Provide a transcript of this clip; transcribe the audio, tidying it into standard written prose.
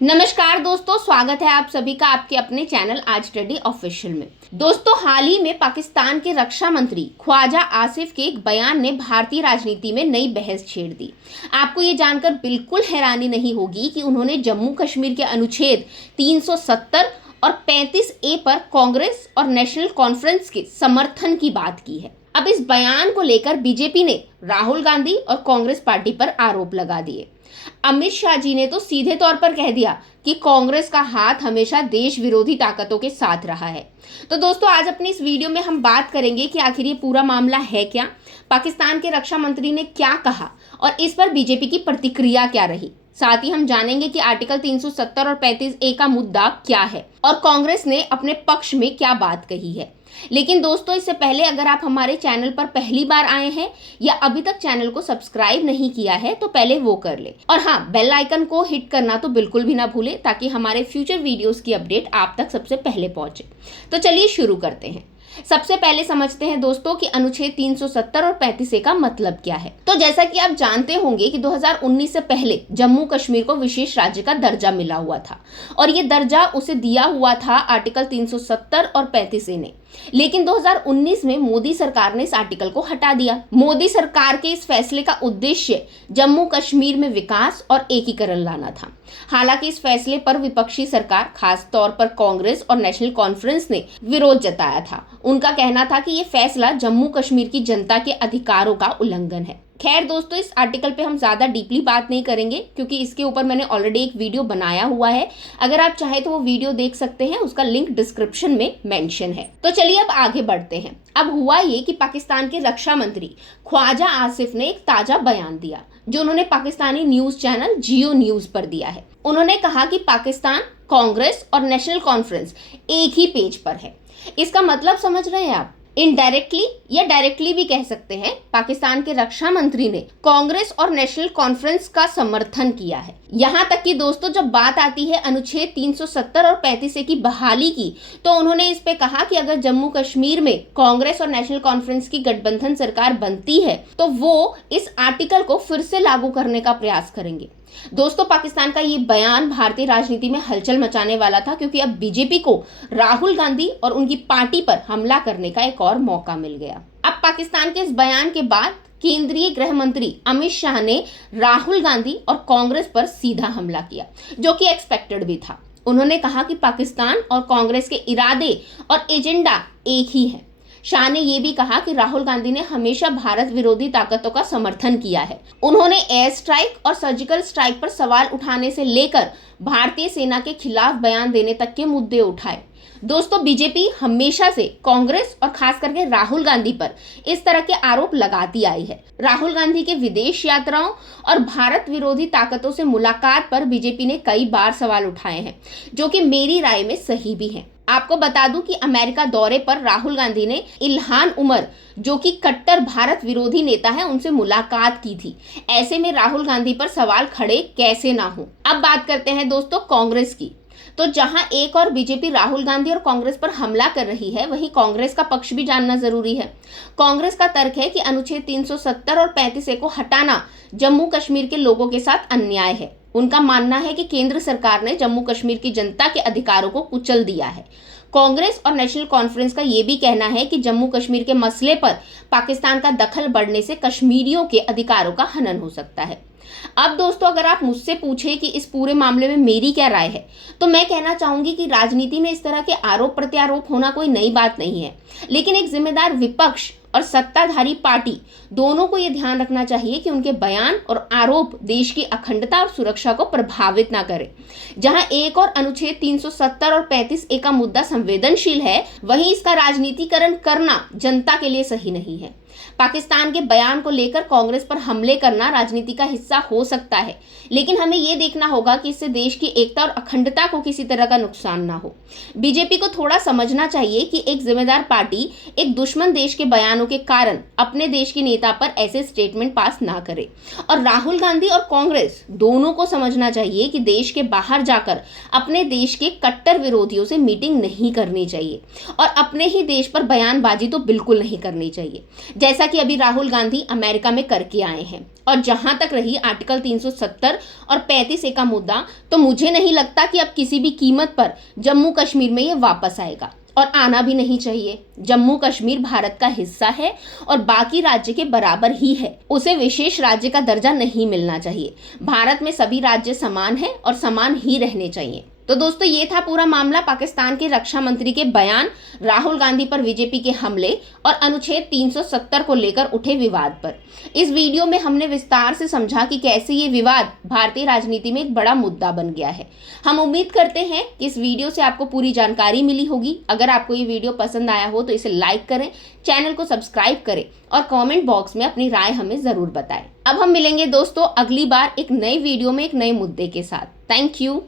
नमस्कार दोस्तों, स्वागत है आप सभी का आपके अपने चैनल आज स्टडी ऑफिशियल में। दोस्तों, हाल ही में पाकिस्तान के रक्षा मंत्री ख्वाजा आसिफ के एक बयान ने भारतीय राजनीति में नई बहस छेड़ दी। आपको ये जानकर बिल्कुल हैरानी नहीं होगी कि उन्होंने जम्मू कश्मीर के अनुच्छेद 370 और 35A पर कांग्रेस और नेशनल कॉन्फ्रेंस के समर्थन की बात की है। अब इस बयान को लेकर बीजेपी ने राहुल गांधी और कांग्रेस पार्टी पर आरोप लगा दिए। अमित शाह जी ने तो सीधे तौर पर कह दिया कि कांग्रेस का हाथ हमेशा देश विरोधी ताकतों के साथ रहा है। तो दोस्तों, आज अपनी इस वीडियो में हम बात करेंगे कि आखिर ये पूरा मामला है क्या, पाकिस्तान के रक्षा मंत्री ने क्या कहा और इस पर बीजेपी की प्रतिक्रिया क्या रही। साथ ही हम जानेंगे कि आर्टिकल 370 और 35A का मुद्दा क्या है और कांग्रेस ने अपने पक्ष में क्या बात कही है। लेकिन दोस्तों, इससे पहले अगर आप हमारे चैनल पर पहली बार आए हैं या अभी तक चैनल को सब्सक्राइब नहीं किया है तो पहले वो कर ले और हाँ, बेल आइकन को हिट करना तो बिल्कुल भी ना भूले ताकि हमारे फ्यूचर वीडियोस की अपडेट आप तक सबसे पहले पहुंचे। तो चलिए शुरू करते हैं। सबसे पहले समझते हैं दोस्तों कि अनुच्छेद 370 और 35A का मतलब क्या है। तो जैसा कि आप जानते होंगे कि 2019 से पहले जम्मू कश्मीर को विशेष राज्य का दर्जा मिला हुआ था और ये दर्जा उसे दिया हुआ था आर्टिकल 370 और 35A ने। लेकिन 2019 में मोदी सरकार ने इस आर्टिकल को हटा दिया। मोदी सरकार के इस फैसले का उद्देश्य जम्मू कश्मीर में विकास और एकीकरण लाना था। हालांकि इस फैसले पर विपक्षी सरकार, खास तौर पर कांग्रेस और नेशनल कॉन्फ्रेंस ने विरोध जताया था। उनका कहना था कि ये फैसला जम्मू कश्मीर की जनता के अधिकारों का उल्लंघन है। खैर दोस्तों, इस आर्टिकल पे हम ज़्यादा डीपली बात नहीं करेंगे क्योंकि इसके ऊपर मैंने ऑलरेडी एक वीडियो बनाया हुआ है। अगर आप चाहे तो वो वीडियो देख सकते हैं, उसका लिंक डिस्क्रिप्शन में मेंशन है। तो चलिए अब आगे बढ़ते हैं। अब हुआ ये कि पाकिस्तान के रक्षा मंत्री ख्वाजा आसिफ ने एक ताज़ा बयान दिया जो उन्होंने पाकिस्तानी न्यूज़ चैनल जियो न्यूज़ पर दिया है। उन्होंने कहा कि पाकिस्तान, कांग्रेस और नेशनल कॉन्फ्रेंस एक ही पेज पर है। इसका मतलब समझ रहे हैं आप? इनडायरेक्टली या डायरेक्टली भी कह सकते हैं, पाकिस्तान के रक्षा मंत्री ने कांग्रेस और नेशनल कॉन्फ्रेंस का समर्थन किया है। यहाँ तक कि दोस्तों, जब बात आती है अनुच्छेद 370 और 35A की बहाली की, तो उन्होंने इस पे कहा कि अगर जम्मू कश्मीर में कांग्रेस और नेशनल कॉन्फ्रेंस की गठबंधन सरकार बनती है तो वो इस आर्टिकल को फिर से लागू करने का प्रयास करेंगे। दोस्तों, पाकिस्तान का ये बयान भारतीय राजनीति में हलचल मचाने वाला था क्योंकि अब बीजेपी को राहुल गांधी और उनकी पार्टी पर हमला करने का एक और मौका मिल गया। अब पाकिस्तान के इस बयान के बाद केंद्रीय गृह मंत्री अमित शाह ने राहुल गांधी और कांग्रेस पर सीधा हमला किया, जो कि एक्सपेक्टेड भी था। उन्होंने कहा कि पाकिस्तान और कांग्रेस के इरादे और एजेंडा एक ही है। शाह ने यह भी कहा कि राहुल गांधी ने हमेशा भारत विरोधी ताकतों का समर्थन किया है। उन्होंने एयर स्ट्राइक और सर्जिकल स्ट्राइक पर सवाल उठाने से लेकर भारतीय सेना के खिलाफ बयान देने तक के मुद्दे उठाए। दोस्तों, बीजेपी हमेशा से कांग्रेस और खास करके राहुल गांधी पर इस तरह के आरोप लगाती आई है। राहुल गांधी के विदेश यात्राओं और भारत विरोधी ताकतों से मुलाकात पर बीजेपी ने कई बार सवाल उठाए हैं, जो कि मेरी राय में सही भी हैं। आपको बता दूं कि अमेरिका दौरे पर राहुल गांधी ने इल्हान उमर, जो कि कट्टर भारत विरोधी नेता है, उनसे मुलाकात की थी। ऐसे में राहुल गांधी पर सवाल खड़े कैसे ना हो। अब बात करते हैं दोस्तों कांग्रेस की। तो जहां एक और बीजेपी राहुल गांधी और कांग्रेस पर हमला कर रही है, वहीं कांग्रेस का पक्ष भी जानना जरूरी है। कांग्रेस का तर्क है कि अनुच्छेद 370 और 35A को हटाना जम्मू कश्मीर के लोगों के साथ अन्याय है। उनका मानना है कि केंद्र सरकार ने जम्मू कश्मीर की जनता के अधिकारों को कुचल दिया है। कांग्रेस और नेशनल कॉन्फ्रेंस का यह भी कहना है कि जम्मू कश्मीर के मसले पर पाकिस्तान का दखल बढ़ने से कश्मीरियों के अधिकारों का हनन हो सकता है। अब दोस्तों, अगर आप मुझसे पूछे कि इस पूरे मामले में मेरी क्या राय है, तो मैं कहना चाहूंगी कि राजनीति में इस तरह के आरोप प्रत्यारोप होना कोई नई बात नहीं है, लेकिन एक जिम्मेदार विपक्ष और सत्ताधारी पार्टी दोनों को यह ध्यान रखना चाहिए कि उनके बयान और आरोप देश की अखंडता और सुरक्षा को प्रभावित ना करें। जहां एक और अनुच्छेद 370 और 35A का मुद्दा संवेदनशील है, वहीं इसका राजनीतिकरण करना जनता के लिए सही नहीं है। पाकिस्तान के बयान को लेकर कांग्रेस पर हमले करना राजनीति का हिस्सा हो सकता है, लेकिन हमें यह देखना होगा कि इससे देश की एकता और अखंडता को किसी तरह का नुकसान ना हो। बीजेपी को थोड़ा समझना चाहिए कि एक जिम्मेदार पार्टी एक दुश्मन देश के बयानों के कारण अपने देश के नेता पर ऐसे स्टेटमेंट पास ना करे। और राहुल गांधी और कांग्रेस दोनों को समझना चाहिए कि देश के बाहर जाकर अपने देश के कट्टर विरोधियों से मीटिंग नहीं करनी चाहिए और अपने ही देश पर बयानबाजी तो बिल्कुल नहीं करनी चाहिए। जैसा कि अभी राहुल गांधी अमेरिका में करके आए हैं। और जहां तक रही आर्टिकल 370 और 35A का मुद्दा, तो मुझे नहीं लगता कि अब किसी भी कीमत पर जम्मू कश्मीर में ये वापस आएगा, और आना भी नहीं चाहिए। जम्मू कश्मीर भारत का हिस्सा है और बाकी राज्य के बराबर ही है। उसे विशेष राज्य का दर्जा नहीं मिलना चाहिए। भारत में सभी राज्य समान हैं और समान ही रहने चाहिए। तो दोस्तों, ये था पूरा मामला पाकिस्तान के रक्षा मंत्री के बयान, राहुल गांधी पर बीजेपी के हमले और अनुच्छेद 370 को लेकर उठे विवाद पर। इस वीडियो में हमने विस्तार से समझा कि कैसे ये विवाद भारतीय राजनीति में एक बड़ा मुद्दा बन गया है। हम उम्मीद करते हैं कि इस वीडियो से आपको पूरी जानकारी मिली होगी। अगर आपको ये वीडियो पसंद आया हो तो इसे लाइक करें, चैनल को सब्सक्राइब करें और कमेंट बॉक्स में अपनी राय हमें जरूर बताएं। अब हम मिलेंगे दोस्तों अगली बार एक नए वीडियो में एक नए मुद्दे के साथ। Thank you.